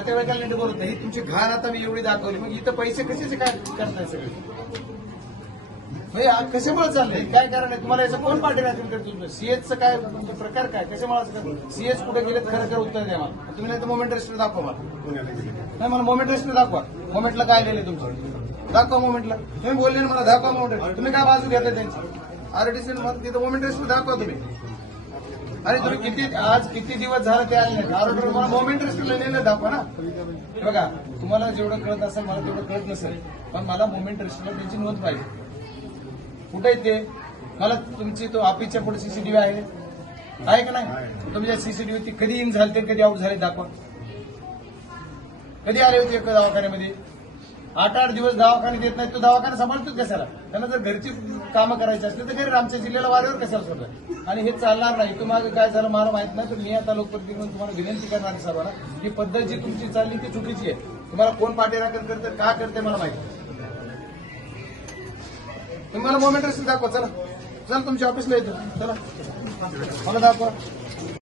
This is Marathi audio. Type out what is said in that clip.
नातेवाईकाला नीट बोलत नाही. तुमची घाण आता मी एवढी दाखवली, मग इथं पैसे कशाचे काय करताय सगळे? कशामुळे चाललंय? काय कारण आहे? तुम्हाला याचं कोण पाठी राहतील? तुमचं सीएचचं काय तुमचा प्रकार काय? कशामुळे असं सीएच कुठे गेलेत खरं उत्तर द्या मला. तुम्ही नाही तर मोमेंट रजिस्टर दाखवा मला. नाही, मला मोमेंट रजिस्टर दाखवा. मोमेंटला काय लिहिले तुमचं दाखवा. मोमेंटला तुम्ही बोलले ना मला दाखवा मोमेंट. तुम्ही काय बाजू घेताय त्यांची? आरटीसी तिथं मोमेंट रजिस्टर दाखवा तुम्ही. अरे तुम्ही आज किती दिवस झाले ते आले नाही. ऑर्डर मला मोमेंट रजिस्टर लिहिलेलं दाखवा ना. बघा, तुम्हाला जेवढं कळत असेल मला तेवढं कळत नसेल, पण मला मोमेंट रजिस्टरला त्यांची नोंद पाहिजे. कुठे येते मला? तुमची तो ऑफिसच्या पुढे सीसीटीव्ही आहे का नाही? तुमच्या सीसीटीव्ही कधी इन झाले, कधी आउट झाले दाखवा. कधी आले होते दवाखान्यामध्ये? 8-8 दिवस दवाखाने देत नाही. तो दवाखाना सांभाळतोच कशाला? त्यांना जर घरची कामं करायची असली तर घरी आमच्या जिल्ह्याला वाऱ्यावर कशाला सोडलं? आणि हे चालणार नाही. तुम्हाला काय झालं मला माहित नाही, पण मी आता लोकप्रतिनिधी म्हणून तुम्हाला विनंती करणार आहे साहेबांना, ही पद्धत जी तुमची चालली ती चुकीची आहे. तुम्हाला कोण पाठीराखण करतं, का करते मला माहिती. तुम्ही मला मोमेंट रजिस्टर दाखवा. चला तुमच्या ऑफिसला येतो. चला मला दाखवा.